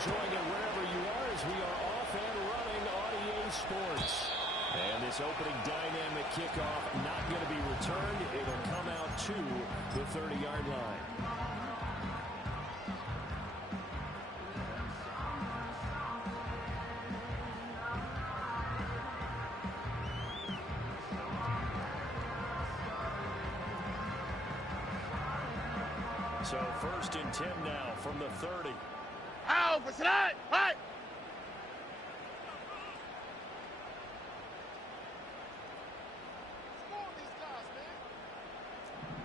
enjoying it wherever you are as we are off and running on EA Sports. And this opening dynamic kickoff not going to be returned. It'll come out to the 30-yard line. So 1st and 10 now from the 30. How for tonight? Right.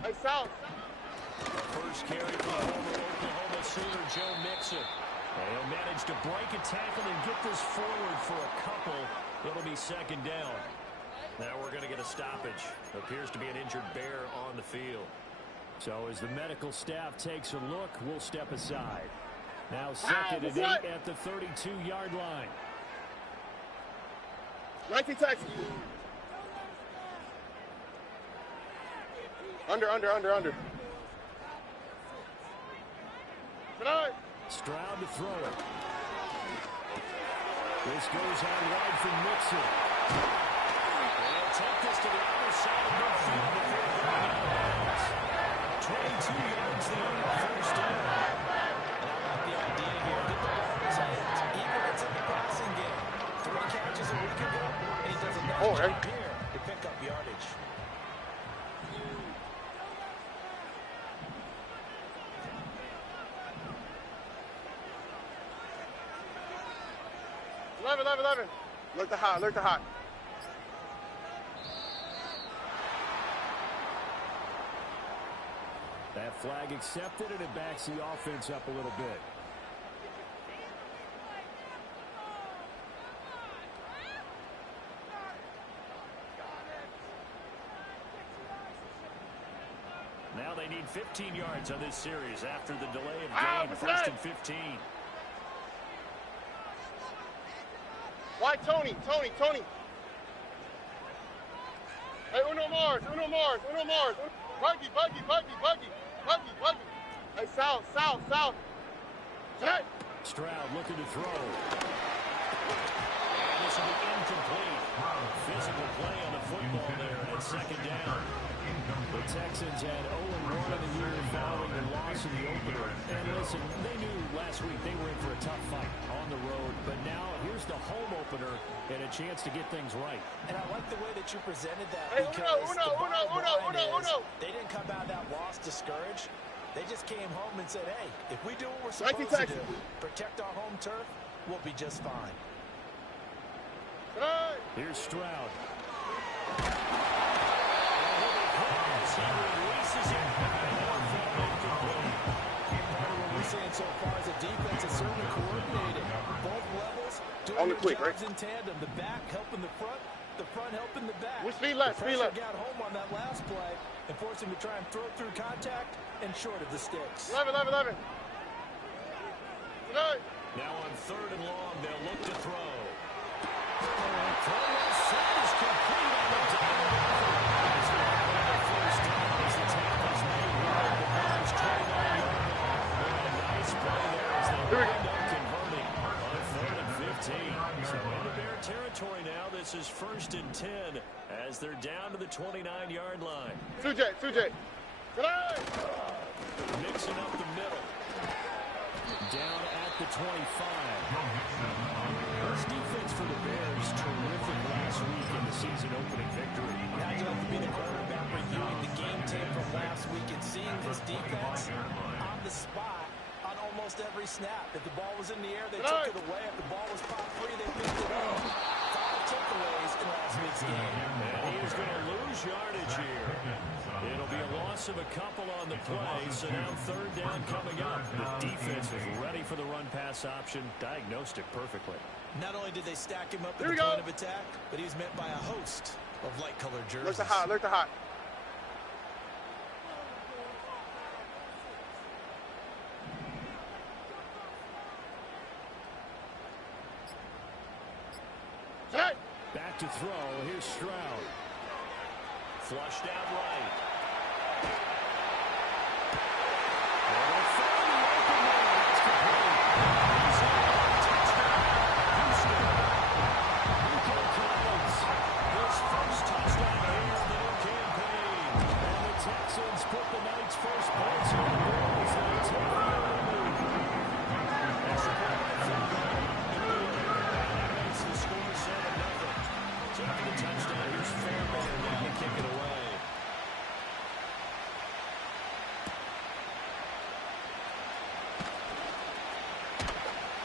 Hey, South. First carry for former Oklahoma Sooner Joe Mixon. And he'll manage to break a tackle and get this forward for a couple. It'll be 2nd down. Now we're going to get a stoppage. Appears to be an injured bear on the field. So as the medical staff takes a look, we'll step aside. Now 2nd and 8 at the 32-yard line. 19 taxi. Under. Tonight. Stroud to throw it. This goes out wide from Mixon. They'll take this to the other side of midfield before going out of bounds. 22 yards there, 1st down. And I like the idea here. Get the ball in his hands. Even if it's in the passing game. 3 catches a week ago, and he does a nice job here to pick up yardage. Eleven. Look the hot. That flag accepted, and it backs the offense up a little bit. Now they need 15 yards on this series after the delay of game. 1st and 15. Why Tony? Hey, Uno Mars. Buggy. Hey, South. Hey. Stroud looking to throw. And this will be incomplete. Physical play on the football there, and it's 2nd down. The Texans had 0-1 in the year following the loss in the opener. And listen, they knew last week they were in for a tough fight on the road. But now here's the home opener and a chance to get things right. And I like the way that you presented that. Hey, because Uno. They didn't come out of that loss discouraged. They just came home and said, hey, if we do what we're supposed to do, protect our home turf, we'll be just fine. Here's Stroud. He releases it. What we're seeing so far is a defense is certainly coordinated. Both levels doing their jobs in tandem. The back helping the front helping the back. Speed left. Got home on that last play and forced him to try and throw through contact and short of the sticks. 11. Now on 3rd and long, they'll look to throw. Throw is complete on the down. So into Bear territory now. This is 1st and 10 as they're down to the 29-yard line. Sujay. Mixing up the middle. Down at the 25. This defense for the Bears, terrific last week in the season-opening victory. Now you have to be the quarterback reviewing the game tape from last week and seeing this defense on the spot on almost every snap. If the ball was in the air, they took it away. If the ball was popped free, they picked it up. 5 takeaways in last week's game. And he is going to lose yardage here. It'll be a loss of a couple on the play, so now 3rd down coming up. The defense was ready for the run-pass option, diagnosed it perfectly. Not only did they stack him up at the point of attack, but he was met by a host of light-colored jerseys. Look the hot. Back to throw. Here's Stroud. Flushed out right. And they'll find the open man. It's complete.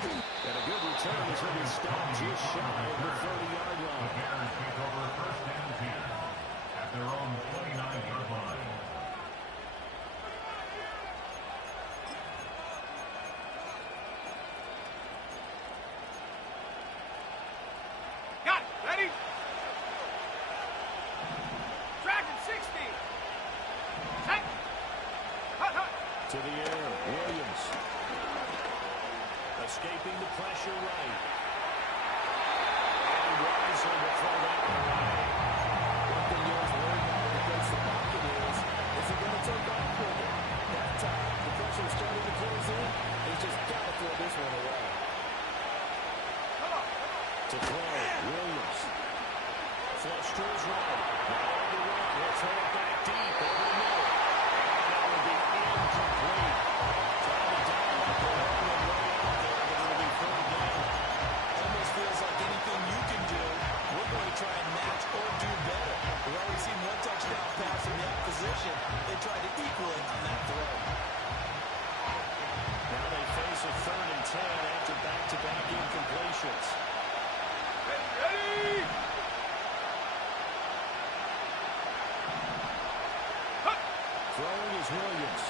And a good return is going to be stopped just shy of the 30-yard line. The Bears take over first and 10 at their own 29-yard line. Got it. Ready? Dragon 60. Take. Hut, hut. To the air, Williams. Escaping the pressure right. And Weisel will throw that one away. One thing you always worry about against the pocket is it going to take off with it? That time, the pressure is starting to close in. He's just got to throw this one away. Come on. To throw, Williams. Flush to his right. Now on the run. He'll throw it back deep over the middle. And that will be incomplete. Trying to dial up the run and way out there, but it'll be third down. Almost feels like anything you can do, we're going to try and match or do better. We've already seen one touchdown pass from the opposition. They tried to equal it on that throw. Now they face a 3rd and 10 after back-to-back incompletions. Ready. Throwing is Williams.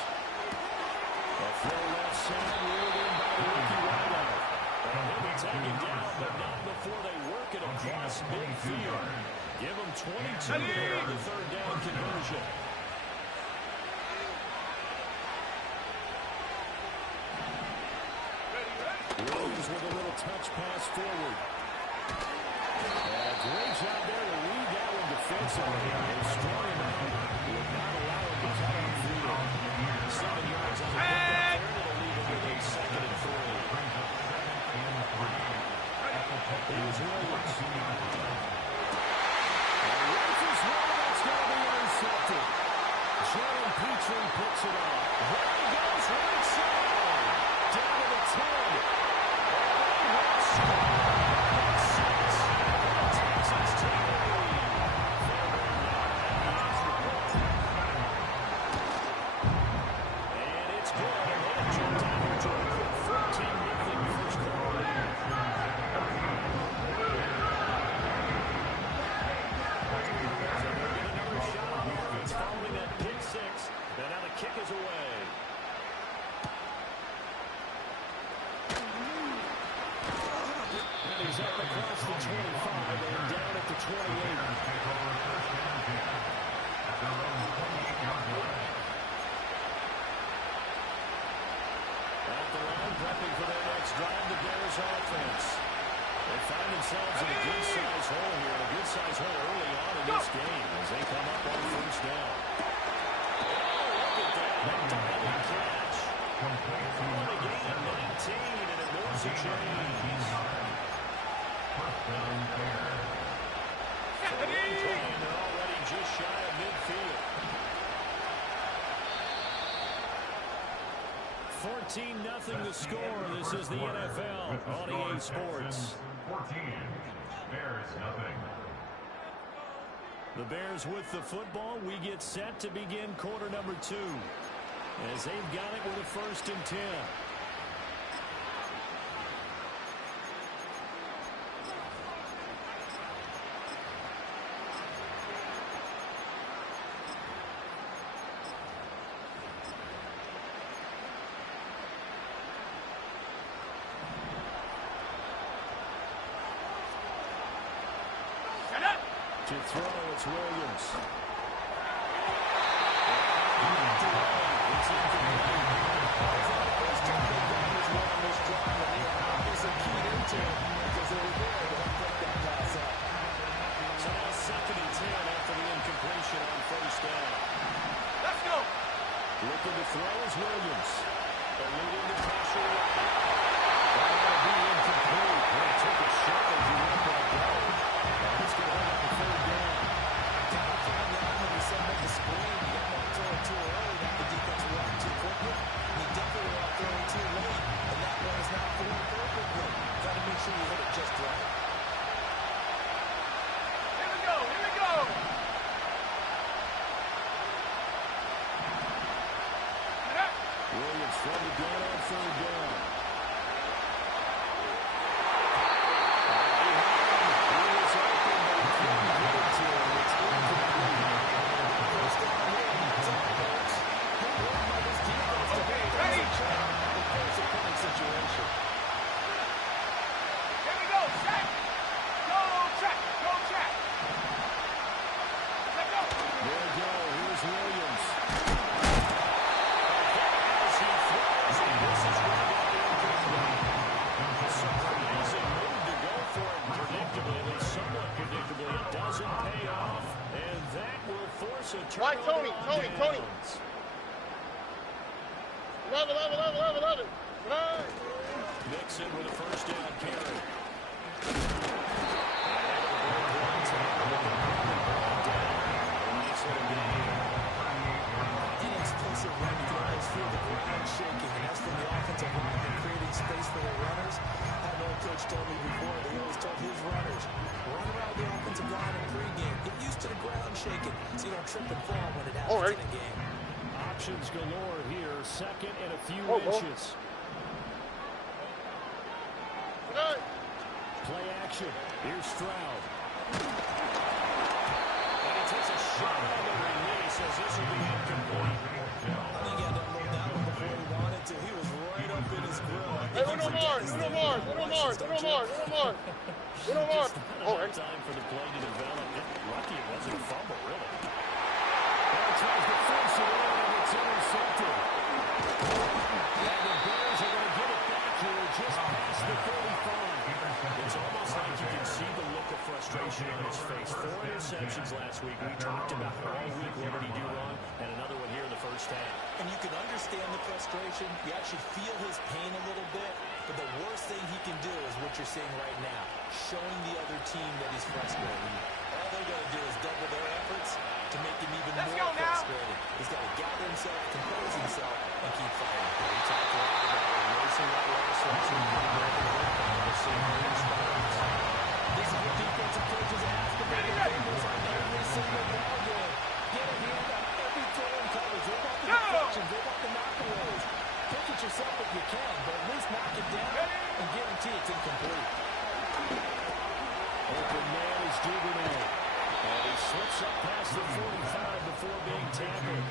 A throw left side, ruled in by the rookie wideout. And he'll be taken down, but not before they work it across midfield. Give them 22 there on the 3rd down conversion. Williams with a little touch pass forward. And a great job there to read that one defensively. They're strong enough. Would not allow him to cut on field. 7 yards on the pickup there. It'll leave him with a 2nd and 3. Here's Williams. And Rogers, that's going to be intercepted. Jalen Petrie picks it up. There he goes, right side. Down to the 10. Nothing to score. This is the NFL on EA Sports. 14. Bears nothing. The Bears with the football. We get set to begin quarter number 2 as they've got it with a 1st and 10. To throw, it's Williams. So now 2nd and 10 after the incompletion on 1st down. Let's go. Looking to throw is Williams. Eluding the pressure. That'll be incomplete. He took a shot as he let that go. It's going to hold up the 3rd down. Kind of throwing down when he set up the screen. You don't want to throw it too early. That the defense will run too quickly. You definitely want to throw it too late. And that one is not thrown perfectly. Got to make sure you hit it just right. Here we go. Here we go. Williams from the down on 3rd down. Why, Tony? Tony. Love it. Right. Mixon with a first down carry. Explosive run, you can almost feel the ground shaking, and that's from the offensive line and creating space for their runners. I know Coach told me before, they always told his runners, run around the offensive line in pregame. Get used to the ground shaking so you don't trip and fall when it happens in a game. Options galore here, second and a few inches. Play action. Here's Stroud. And he takes a shot on the release as this will be incomplete. I think he had to unload that one before he wanted to. He was right up in his grill. Hey, no more. All right. Time for the play to develop. Lucky it wasn't a fumble, really. Now tries to force it in, and it's intercepted. And the Bears are going to get it back here just past the 35. It's almost like you can see the look of frustration on his face. 4 interceptions last week. We talked about all week what did he do wrong, and another one here in the first half. And you can understand the frustration. You actually feel his pain a little bit. But the worst thing he can do is what you're seeing right now, showing the other team that he's frustrated. All they're going to do is double their efforts to make him even more frustrated. He's got to gather himself, compose himself, and keep fighting. We talked a lot about racing that last section. This is what defensive coaches ask of their defenders on every single ball game. Get a hand on every throw in coverage. They want the deflections. They want the knockaways. Pick it yourself if you can, but at least knock it down and guarantee it's incomplete. Open man is Duvernay. And he slips up past the 45 before being tackled.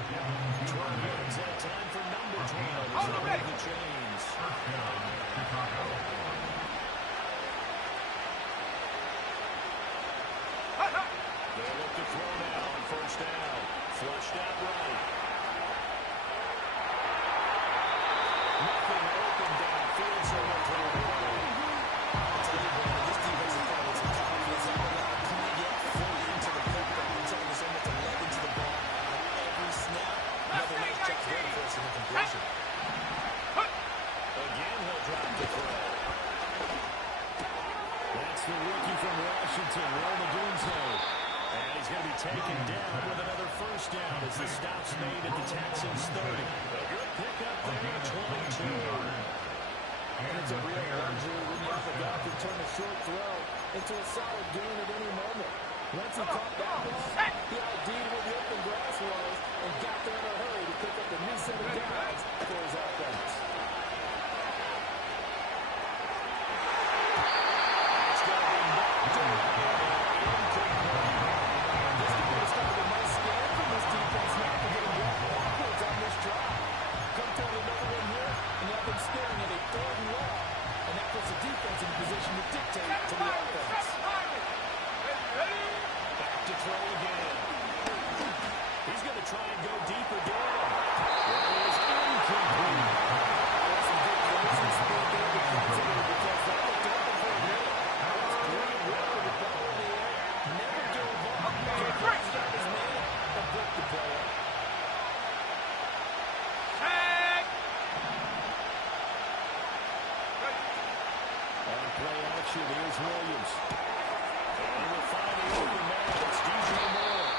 12 yards that time for number 12. He's over the chains. They look to throw now on first down. Flushed out right. Nothing open downfield, so we'll throw it away. I'll tell you, Brandon, this defense is playing with some confidence. They haven't allowed a point yet fully into the playbook. I'm telling you, so much 11 to the ball on every snap. Another nice check there for us in the completion. Again, he'll drop the throw. That's the rookie from Washington, Rome Odunze. And he's going to be taken down with another first down as the stop's made at the Texans 30. A good pickup there, 22. And it's a real luxury when you have a guy who can turn a short throw into a solid gain at any moment. Once he caught that ball, he ID'd where the open grass was and got there in a hurry to pick up a new set of downs for his offense. It's going to be knocked down. This could be the start of a nice scan from this defense now to get him backwards on this drive. Come down another one here, and you have them staring at a 3rd and long, and that puts the defense in position to dictate to the offense. Back to throw again. He's going to try and go deep again. It is incomplete. That's some good plays and speed there defensively because that looked open for a minute. That's great work with the ball in the air. Never gave up. Completely got his man and broke the play up. On play action, here's Williams. And we'll find the open man. It's DJ Moore.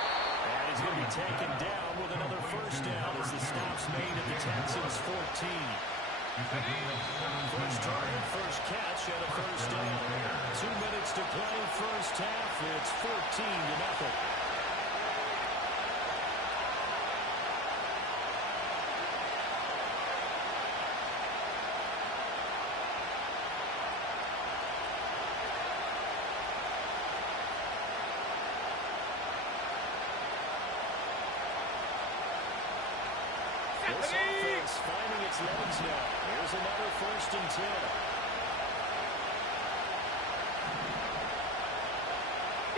And he's going to be taken down with another first down as the stop's made at the Texans 14. First target, first catch, and a first down. 2 minutes to play, first half. It's 14-0. This offense finding its legs now. Here's another 1st and 10.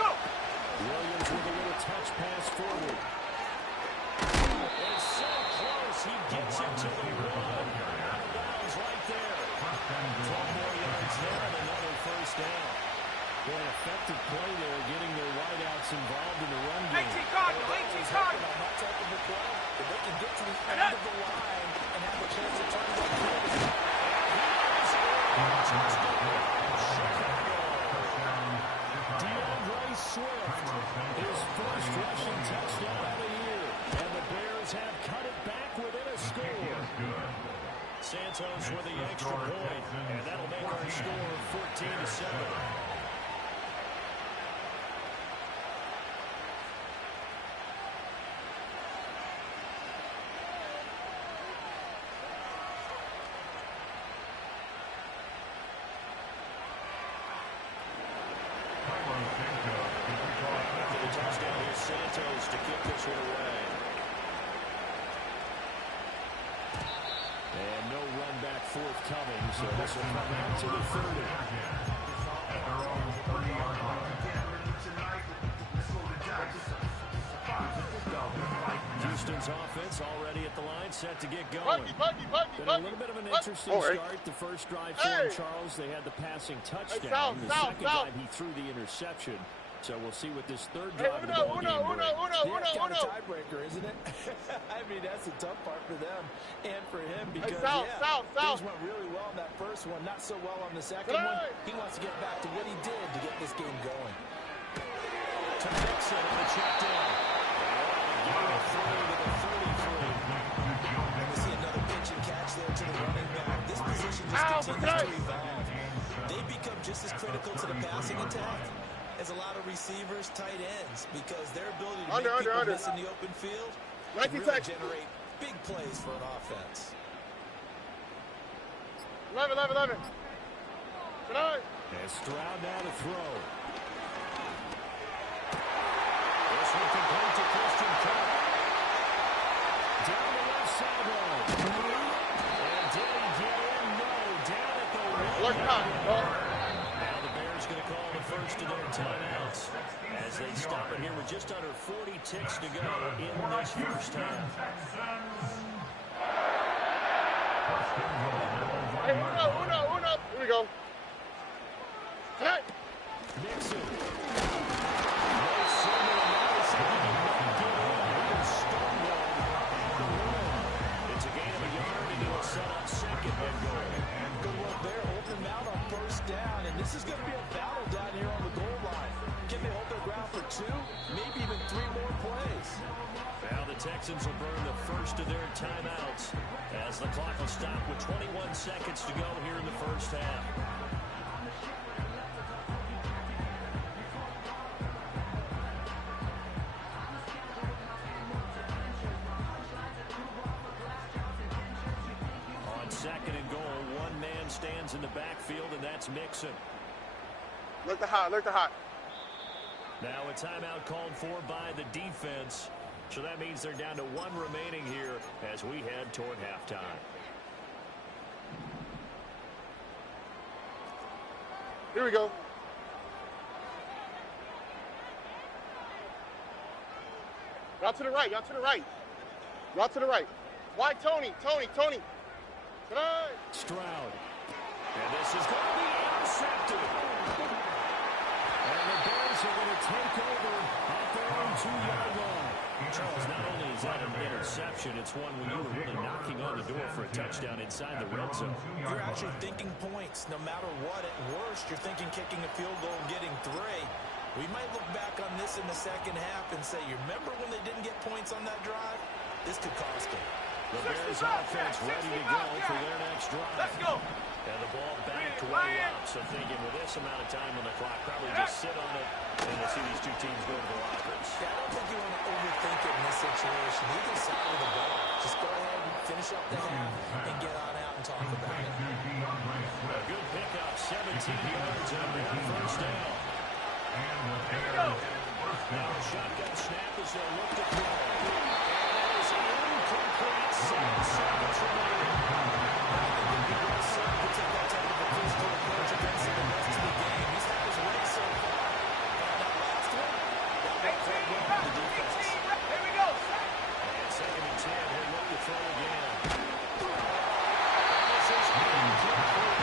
Go! Williams with a little touch pass forward. It's so close, he gets it to the run. Out of bounds right there. 12 more yards there and another first down. Boy, effective play there, getting their wideouts involved in the run game. 18 Cardinal, 18 Cardinal. end of the line and have a chance to turn it over. DeAndre Swift, his first rushing touchdown of the year. And the Bears have cut it back within a score. Santos with the extra point, and that'll make our score 14-7. Santos to kick this one away. And no run back forthcoming, so this will come out to the 30. At their own 30-yard line. Houston's offense already at the line, set to get going. Been a little bit of an interesting start. The first drive for him, Charles, they had the passing touchdown. The second drive, he threw the interception. So we'll see what this third drive of the ball game brings. Yeah, kind of tiebreaker, isn't it? I mean, that's the tough part for them and for him because, things went really well in that first one, not so well on the second one. He wants to get back to what he did to get this game going. To Mixon on the check down. Give it through to the 33. And we see another pitch and catch there to the running back. This position just continues to evolve. They become just as critical to the passing attack as a lot of receivers, tight ends, because their ability to make people miss in the open field can really generate big plays for an offense. 11. And Stroud now to throw. This one complete to Christian Kirk. Down the left sideline. And did he get in? No. Down at the 1. Now the Bears going to call the first of their timeouts as they stop it here with just under 40 ticks to go in this first half. Hey, uno. Here we go. Hey. Mixon. No single analysis. He did not get in. He was stonewalled at the rim. It's a gain of a yard, and he'll set up second and goal. Good work there, holding them out on first down, and this is going to be a battle down here on the goal line. Can they hold their ground for 2, maybe even 3 more plays? Now the Texans will burn the first of their timeouts as the clock will stop with 21 seconds to go here in the first half. On second and goal, one man stands in the backfield, and that's Mixon. Look the hot. Now a timeout called for by the defense. So that means they're down to 1 remaining here as we head toward halftime. Here we go. Y'all to the right. Why Tony? Tonight. Stroud. And this is going to be intercepted. And the Bears are going to take over at their own 2-yard line. Charles, not only is that an interception, it's one where you were really knocking on the door for a touchdown inside the red zone. You're actually thinking points no matter what. At worst, you're thinking kicking a field goal and getting 3. We might look back on this in the second half and say, you remember when they didn't get points on that drive? This could cost them. The Bears offense ready to go for their next drive. Let's go. And the ball back way up. So thinking with this amount of time on the clock, probably just sit on it and we'll see these two teams go to the lockers. Yeah, I don't think you want to overthink it in this situation. Either side of the ball. Just go ahead and finish up the half and get on out and talk about it. A good pickup, 17 yards on that first down. Now a shotgun snap as they'll look to throw. And that is incomplete. 7 seconds remaining. To take that type of a physical approach against him the rest of the game. He's had his way so far. And that last one, that went quite well for the defense. Here we go. And 2nd and 10, he'll look to throw again. And this is incomplete.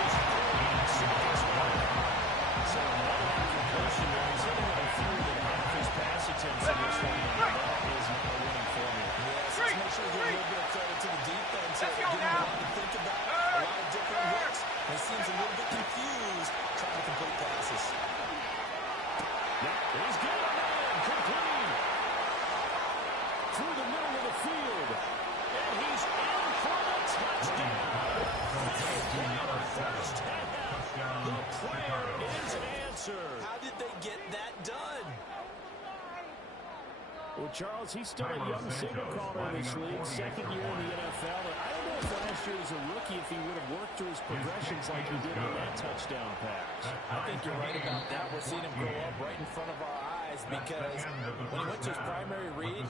Just 3 seconds left. So another incompletion there. He's hitting on 3 and half his pass attempts in this one. That is not a winning formula. Yes, it's He seems a little bit confused trying to complete passes. He's got a man complete through the middle of the field. And he's in for the touchdown. First half, the prayer is answered. How did they get that done? Well, Charles, he's still a young signal caller in this league, second year in the NFL. I don't know if last year as a rookie, if he would have worked through his progressions like he did on that touchdown pass. I think you're right about that. We're seeing him grow up right in front of our eyes because when he went to his primary read,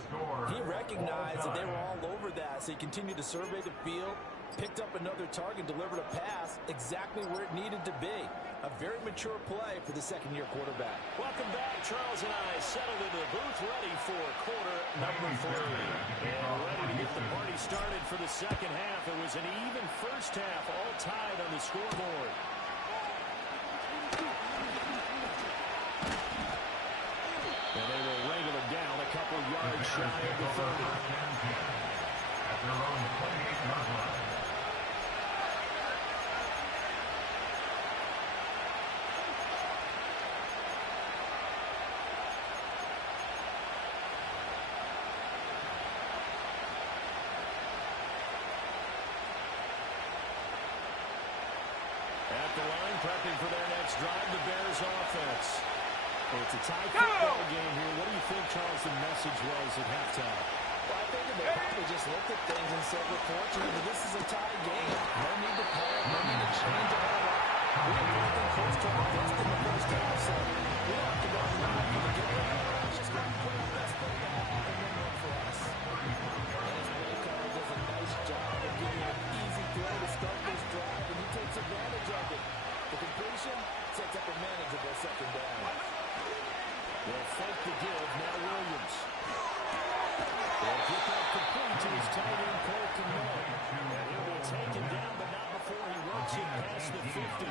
he recognized that they were all over that. So he continued to survey the field, picked up another target, delivered a pass exactly where it needed to be. A very mature play for the second-year quarterback. Welcome back. Charles and I settled into the booth ready for quarter number 3. And ready to get the party started for the second half. It was an even first half, all tied on the scoreboard. And they will wrangle it down a couple yards shy of the 30. At their own 28-yard line. At the line, prepping for their next drive, the Bears offense. It's a tie football game here. What do you think, Charles, the message was at halftime? Well, I think they probably just looked at things and said, we're fortunate that this is a tie game. No need to panic, no need to change a whole lot. We didn't do anything close to our best in the first half, so we don't have to go out and for the game. Let's just go out and play our best football and win one for us. And his play caller does a nice job of giving him an easy throw to start this drive, and he takes advantage of it. The completion sets up a manageable second down. They'll fake the give, now Williams. They'll pick up complete to his tight end, Cole Kmet. And he'll be taken down, but not before he works it past the 50.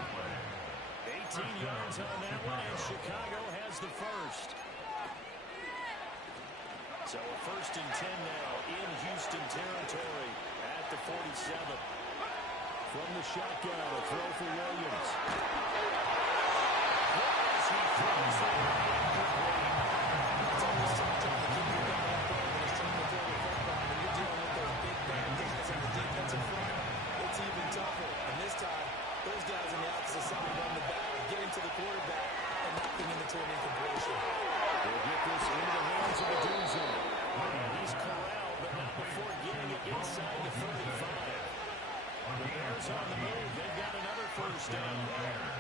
18 yards on that one, and Chicago has the first. So a 1st and 10 now in Houston territory at the 47. From the shotgun, a throw for Williams. As he throws the It's always tough trying to keep your guy up there when it's trying to throw the football. When you're dealing with those big bad guys on the defensive front, it's even tougher. And this time, those guys on the opposite side run the back, getting to the quarterback, and knocking him into an incompletion. They'll get this into the hands of the Doom Zone. He's corralled, but not before getting it inside the 35. The Bears on the move. They've got another first down.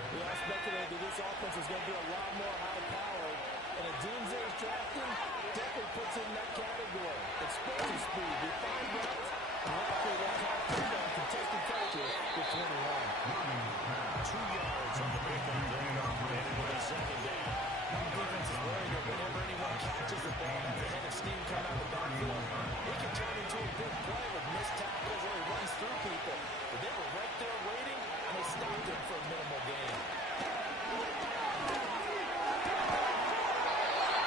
We all speculated that this offense is going to be a lot more high-powered, and a Doomsday's drafting definitely puts in that category. Explosive speed, refined routes, and hopefully that half-touchdown contested catches with 21. 2 yards on the pickup there, and it was a second down. Defense is worried that whenever anyone catches the ball, has a head of steam come out the backfield, it can turn into a big play with missed tackles or he runs through people. But they were right there waiting, and they stopped him for a minimal gain.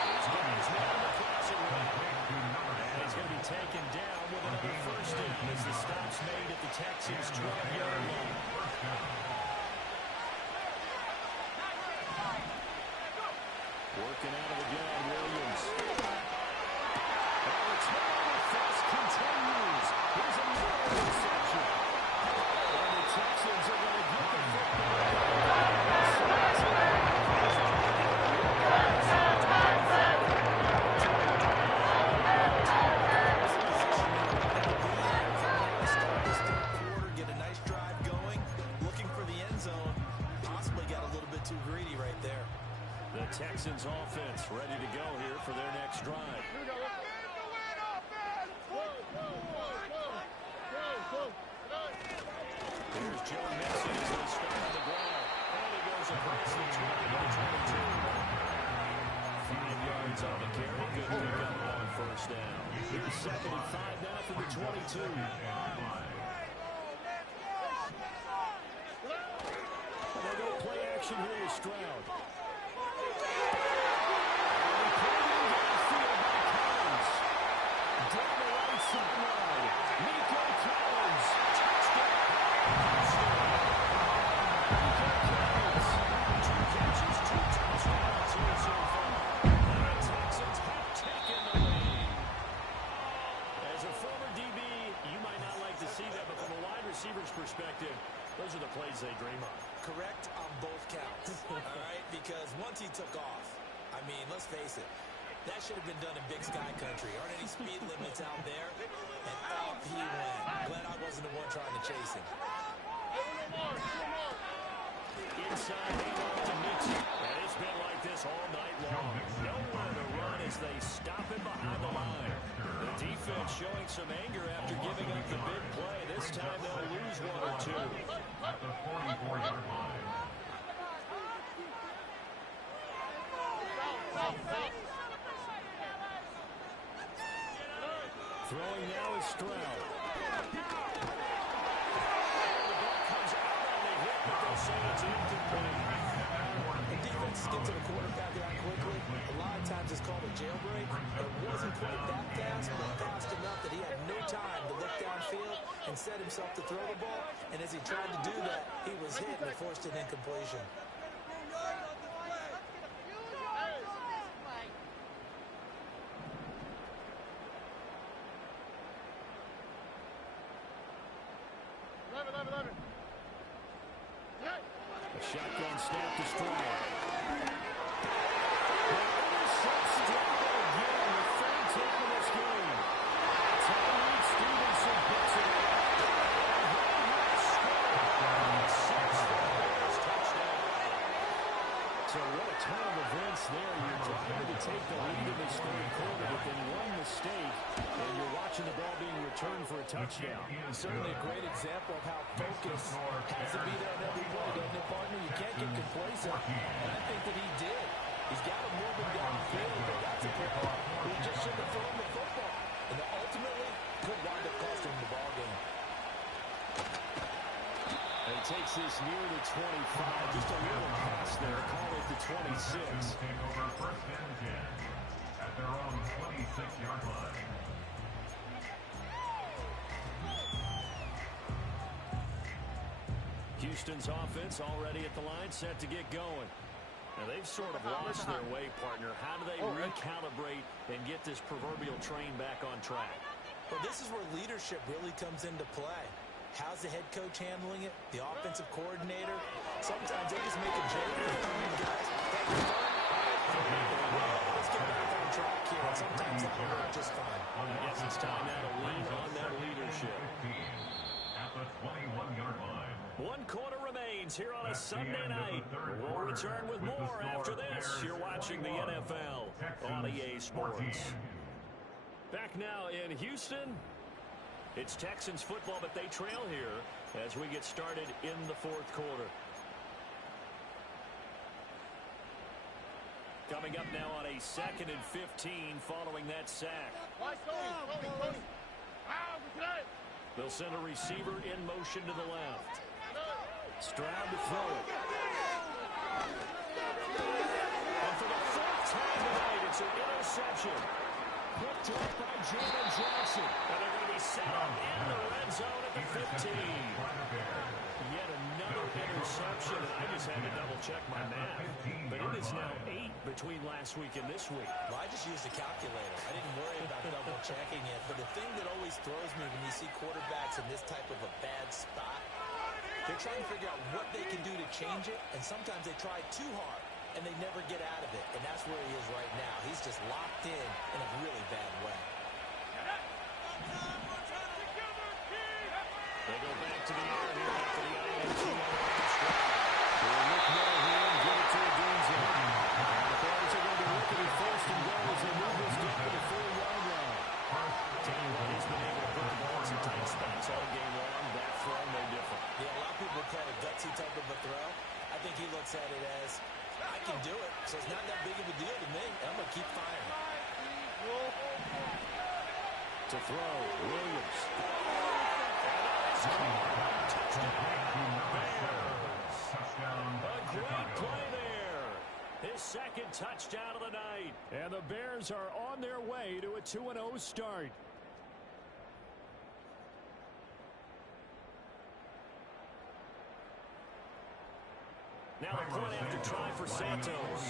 He's got his man on the crossing route. And he's going to be taken down with another first down as the stop's made at the Texans' 12-yard line. Working out of the gun, Williams. Oh, it's the fast continues. Here's another interception. And the Texans are going to get the Get a nice drive going, looking for the end zone. Possibly got a little bit too greedy right there. The Texans offense ready to go here for their next drive. Here's Joe Mixon as they start on the ground. And he goes across the 20 to the 22. 5 yards on the carry. Good pickup on first down. Here's 75 now for the 22. And they're going to play action here with Stroud. Down the right sideline. Nico Collins. Touchdown. correct on both counts, all right? Because once he took off, I mean, let's face it, that should have been done in Big Sky Country. Aren't any speed limits out there? And off he went. Glad I wasn't the one trying to chase him. Inside handoff to Mixon. And it's been like this all night long. Nowhere to run as they stop him behind the line. The defense showing some anger after giving up the big play. This time they'll lose one or two. At the 44-yard line. Throwing now is Stroud. The defense gets to the quarterback that quickly. A lot of times it's called a jailbreak. It wasn't quite that fast, but fast enough that he had no time to look downfield and set himself to throw the ball. And as he tried to do that, he was hit and forced an incompletion. A shotgun snap to Stroud. Stroud again, the third take of this game. Tyreek Stevenson picks it up. So what a turn of events there. You're trying to take the lead in this third quarter, but then one mistake, and you're watching the ball being returned for a touchdown. Certainly a great example of how focus has to be there on every play, doesn't it, partner? You can't get complacent, and I think that he did. He's got to move him downfield, but that's a pick off. He just shouldn't have thrown the football. And ultimately, could wind up costing him the ball game. And takes this near the 25. Just a little pass there. Call it the 26. Take over first and 10 at their own 26-yard line. Houston's offense already at the line, set to get going. Now, they've sort of lost their way, partner. How do they recalibrate and get this proverbial train back on track? Well, this is where leadership really comes into play. How's the head coach handling it? The offensive coordinator? Sometimes they just make a joke. Guys, let's get back on track here. And sometimes that will work just fine. I guess it's time now to lean on that leadership. At the 21-yard line. One quarter remains here on a Sunday night. We'll return with more after this. You're watching the NFL on EA Sports. Back now in Houston. It's Texans football, but they trail here as we get started in the fourth quarter. Coming up now on a 2nd and 15 following that sack. Tony. They'll send a receiver in motion to the left. Stroud to throw it. And for the fourth time tonight, it's an interception. Picked up by Jalen Johnson. And they're going to be set up in the red zone at the 15. Yet another interception, and I just had to double-check my math. But it is now 8 between last week and this week. Well, I just used a calculator. I didn't worry about double-checking it. But the thing that always throws me when you see quarterbacks in this type of a bad spot, they're trying to figure out what they can do to change it, and sometimes they try too hard. And they never get out of it. And that's where he is right now. He's just locked in a really bad way. They go back to the air here after the INT. They'll look middle here and give it to Adunze. The Bears are going to be looking at first and goal as they move this down to the 4-yard line. Tell you what, he's been able to put the ball in some tight spots all game long. That throw, no different. Yeah, a lot of people call it a gutsy type of a throw. I think he looks at it as, I can do it, so it's not that big of a deal to me. I'm going to keep firing. To throw, Williams. A great play there. His second touchdown of the night. And the Bears are on their way to a 2-0 start. Now the point after try for Santos.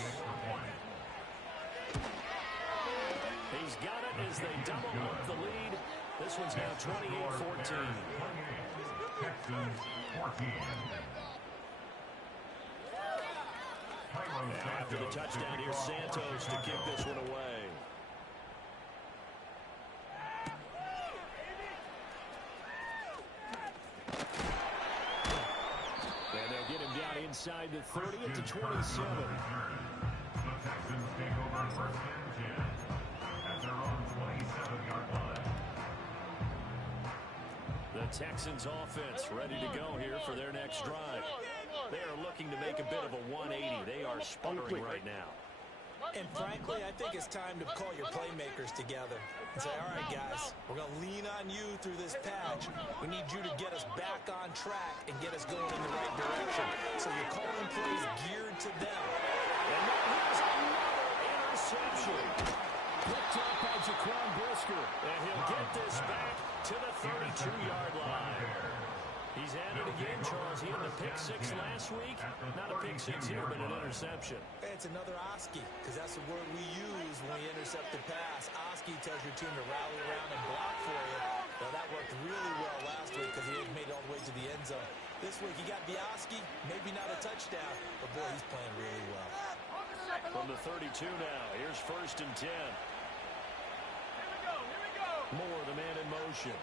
He's got it as they double up the lead. This one's now 28-14. Now after the touchdown, here's Santos to kick this one away. And they'll get him down inside the 30 at the 27. The Texans take over first and 10 at their own 27-yard line. The Texans offense ready to go here for their next drive. They are looking to make a bit of a 180. They are sputtering right now. And frankly, I think it's time to call your playmakers together and say, all right, guys, we're going to lean on you through this patch. We need you to get us back on track and get us going in the right direction. So you're calling plays geared to them. And here's another interception. Picked up by Jaquan Brisker. And he'll get this back to the 32-yard line. He's at it again, Charles. He had the pick six last week. Not a pick six here, but an interception. It's another Oski, because that's the word we use when we intercept the pass. Oski tells your team to rally around and block for you. Well, that worked really well last week because he made it all the way to the end zone. This week, he got Oski, maybe not a touchdown, but boy, he's playing really well. From the 32 now, here's first and 10. Moore, the man in motion.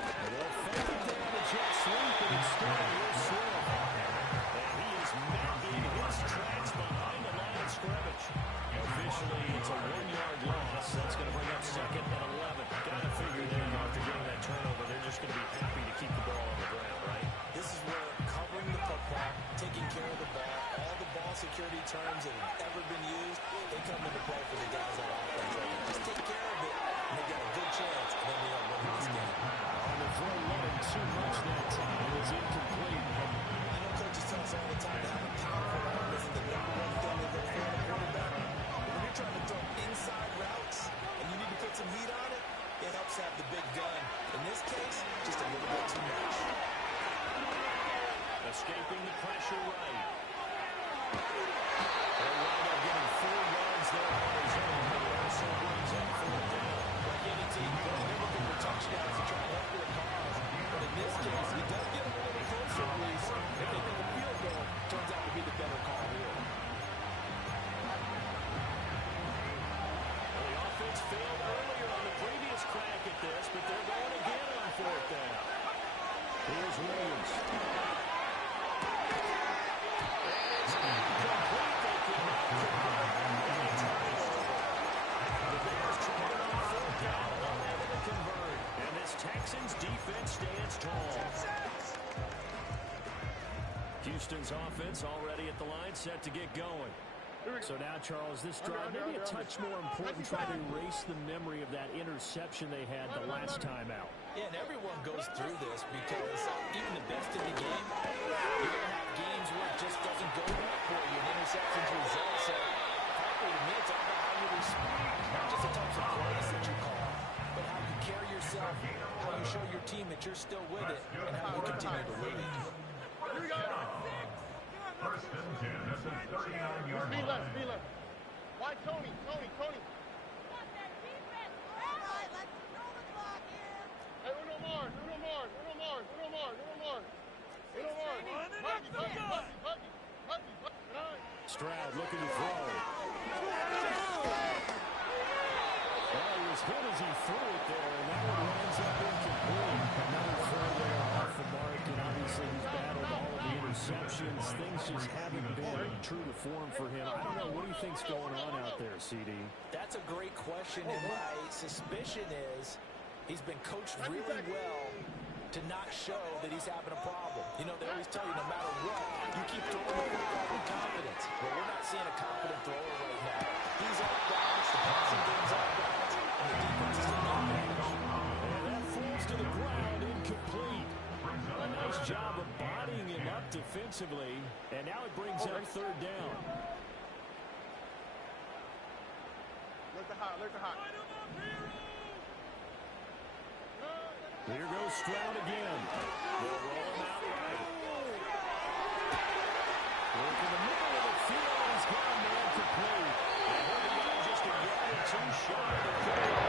They'll fake it down to jet sweep, and instead here's Swift. And he is met in his tracks behind the line of scrimmage. Officially, it's a 1-yard loss. That's going to bring up second and 11. Got to figure there after getting that turnover, they're just going to be happy to keep the ball on the ground, right? This is where covering the football, taking care of the ball, all the ball security terms that have ever been used, they come into play for the guys on offense. Just take care of it, and they got a good chance, and then they are winning this game. On the throw, running too much that time. It was incomplete. I know coaches tell us all the time that having powerful arm isn't the number one thing they look for in a quarterback. But when you're trying to throw inside routes, and you need to put some heat on it, it helps have the big gun. In this case, just a little bit too much. Escaping the pressure right. They'll wind up getting 4 yards there on his own. He also brings up 4th down. Like any team, they're looking for touchdowns to try to help their cause. But in this case, he does get a little closer, at least. If they make a field goal, turns out to be the better call here. The offense failed earlier on the previous crack at this, but they're going again on 4th down. Here's Williams. Texans defense stands tall. Houston's offense already at the line, set to get going. So now, Charles, this drive maybe a touch more important, trying to erase the memory of that interception they had the last time out. Yeah, and everyone goes through this because even the best in the game, you're going to have games where it just doesn't go right for you, and interceptions result. So, frankly, to me, it's all about how you respond. Not just the types of plays that you call, but how you carry yourself, how you show your team that you're still with it, and how you continue to lead. Here we go. First and 10 at the 39-yard line. Speed left. Why Tony? Hey, Uno Mars. Stroud looking to throw. Well, he was hit as he threw it there, and that one lands up incomplete. Another throw there off the mark, and obviously he's battled all of the interceptions. Things just haven't been true to form for him. I don't know. What do you think's going on out there, CD? That's a great question, and my suspicion is he's been coached really well to not show that he's having a problem. You know, they always tell you no matter what, you keep throwing the football with confidence. But we're not seeing a confident thrower right now. He's off balance, the passing game's off balance, and the defense is still not managed. And that falls to the ground, incomplete. A nice job of bodying him up defensively, and now it brings up 3rd down. Look at hot. Here goes Stroud again. They'll roll him out right. Look in the middle of the field. He's got a man complete. And here we go, just a yard or two shy of the goal.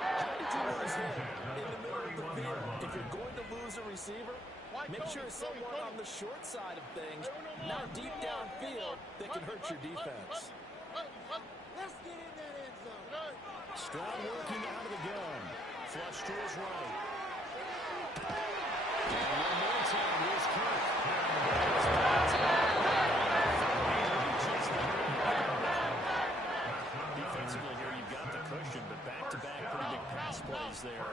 How did you lose him? receiver, make sure it's someone on the short side of things, not deep downfield, that can hurt your defense. Let's get in that end zone. Stroud working out of the gun. Flush to his right. And one more time, here's Kirk. Defensively here, you've got the cushion, but back-to-back pretty big pass plays there.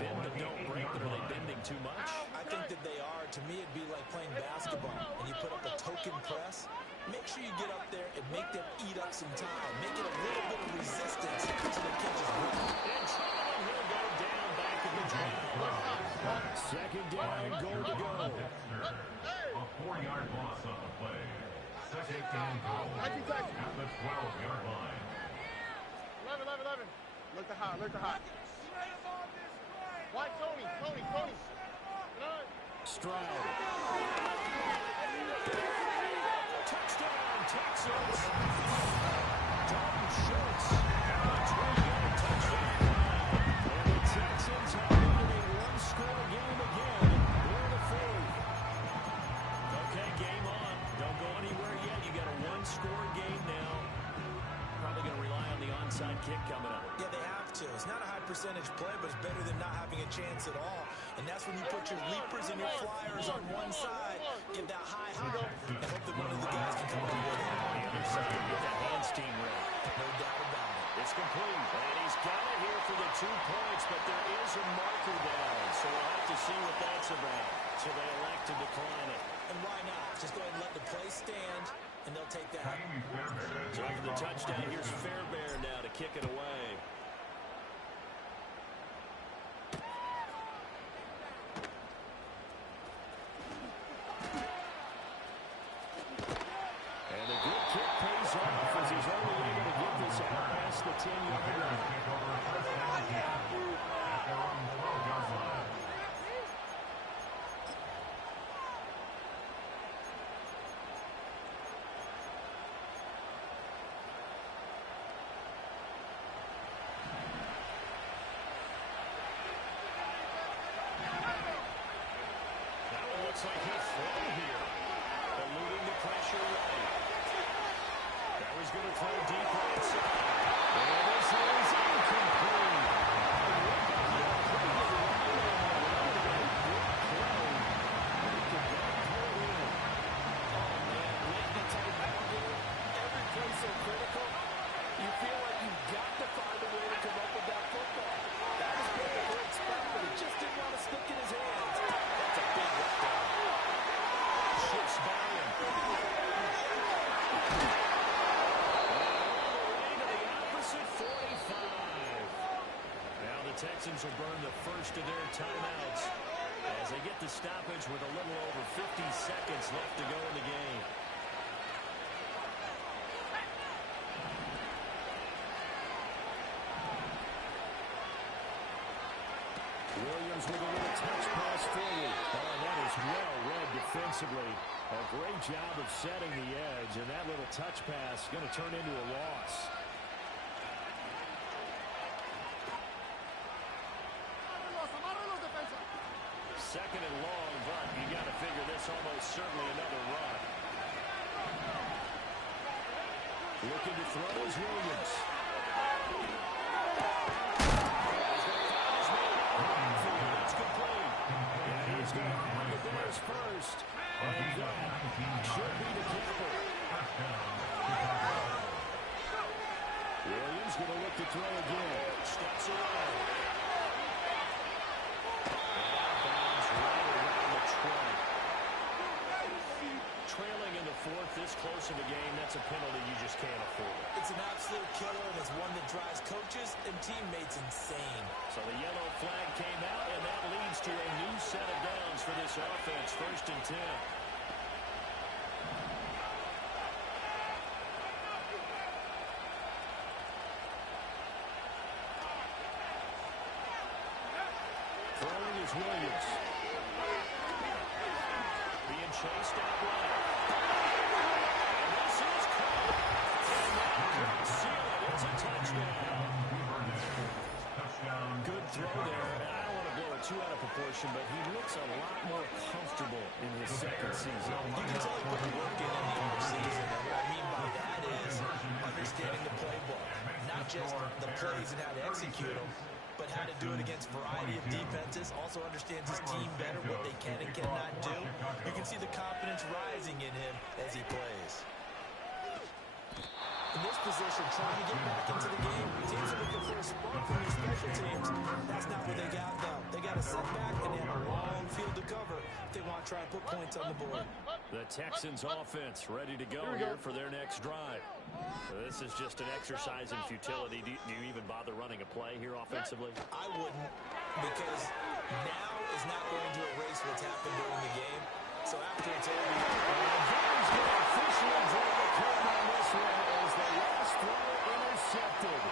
Bend but don't break them. Are they bending too much? I think that they are. To me, it'd be like playing basketball, and you put up a token press. Make sure you get up there and make them eat up some time. Make it a little bit of resistance so they can't just run. And Trout will go down back at the draw. Second down, goal to go. A 4-yard loss on the play. Second and goal at the 12-yard line. 11. Look to high. Why Tony? Stroud. Touchdown, Texans. Dalton Schultz. Touchdown. And the Texans have made it a one-score game again. We're the fourth. Okay, game on. Don't go anywhere yet. You got a one-score game now. Probably going to rely on the onside kick coming up. Yeah, they have to. It's not a high percentage play, but it's better than not having a chance at all. And that's when you put your leapers and your flyers on one side, give that high hop, and hope that one of the guys can come up with it. On the other side, get that hands team ready. No doubt about it. It's complete. And he's got it here for the 2 points, but there is a marker down. So we'll have to see what that's about. So they elect to decline it. And why not? Just go ahead and let the play stand, and they'll take that. So after the touchdown, here's Fairbairn now to kick it away. And a good kick pays off as he's only able to get this out past the 10-yard line. Looks like he'll throw here. Eluding the pressure right. That was going to throw deep right side. And this is incomplete. Every play so critical, you feel like you've got to find a way to come up with that football. That was what the great spot, but it just didn't want to stick in his hands. That's a big letdown. Shifts by him. To the opposite 45. Now the Texans will burn the first of their timeouts as they get the stoppage with a little over 50 seconds left to go in the game. Williams with a little touch pass forward. Oh, that is well read defensively. A great job of setting the edge, and that little touch pass is going to turn into a loss. Second and long, but you got to figure this almost certainly another run. Looking to throw is Williams. It's complete. And he's going to have the Bears first. And that should be the keeper. Williams going to look to throw again. Steps away. Trailing in the fourth, this close of a game, that's a penalty you just can't afford. It's an absolute killer, and it's one that drives coaches and teammates insane. So the yellow flag came out, and that leads to a new set of downs for this offense. 1st and 10. Throwing is Williams. Being chased out right. And this is caught. And that could seal it. It's a touchdown. Good throw there. And I don't want to blow a too out of proportion, but he looks a lot more comfortable in his second season. You can tell he put the work in the offseason, and what I mean by that is understanding the playbook. Not just the plays and how to execute them, but how to do it against a variety of defenses. Also understands his team better, what they can and cannot do. You can see the confidence rising in him as he plays. In this position, trying to get back into the game, teams are looking for a spark from their special teams. That's not what they got, though. They got a setback, and they have a long field to cover if they want to try and put points on the board. The Texans offense ready to go here for their next drive. This is just an exercise in futility. Do you even bother running a play here offensively? I wouldn't, because now is not going to erase what's happened during the game. So after it's over, He's going to officially draw the curve on this one as the last throw intercepted.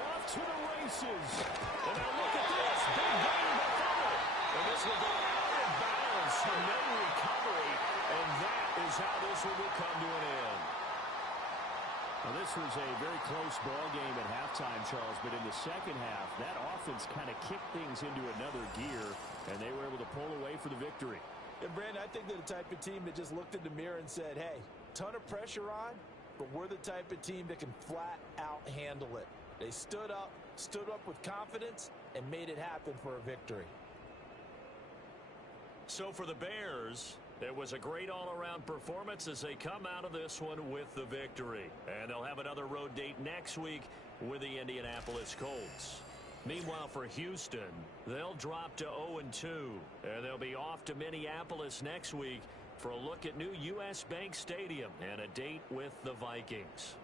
Off to the races. And now look at this. Big game by Fuller. And this will go out of bounds. So no recovery. And that is how this one will come to an end. Well, this was a very close ball game at halftime, Charles, but in the second half, that offense kind of kicked things into another gear, and they were able to pull away for the victory. And Brandon, I think they're the type of team that just looked in the mirror and said, hey, ton of pressure on, but we're the type of team that can flat out handle it. They stood up with confidence, and made it happen for a victory. So for the Bears, it was a great all-around performance as they come out of this one with the victory. And they'll have another road date next week with the Indianapolis Colts. Meanwhile, for Houston, they'll drop to 0-2. And they'll be off to Minneapolis next week for a look at new U.S. Bank Stadium and a date with the Vikings.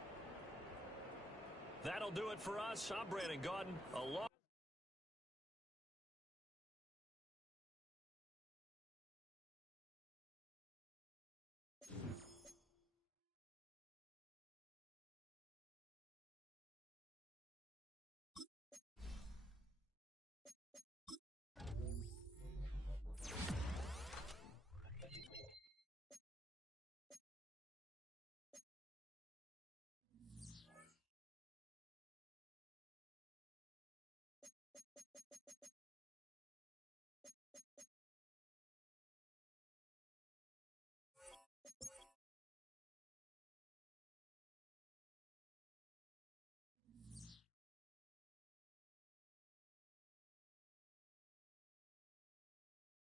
That'll do it for us. I'm Brandon Gaudin.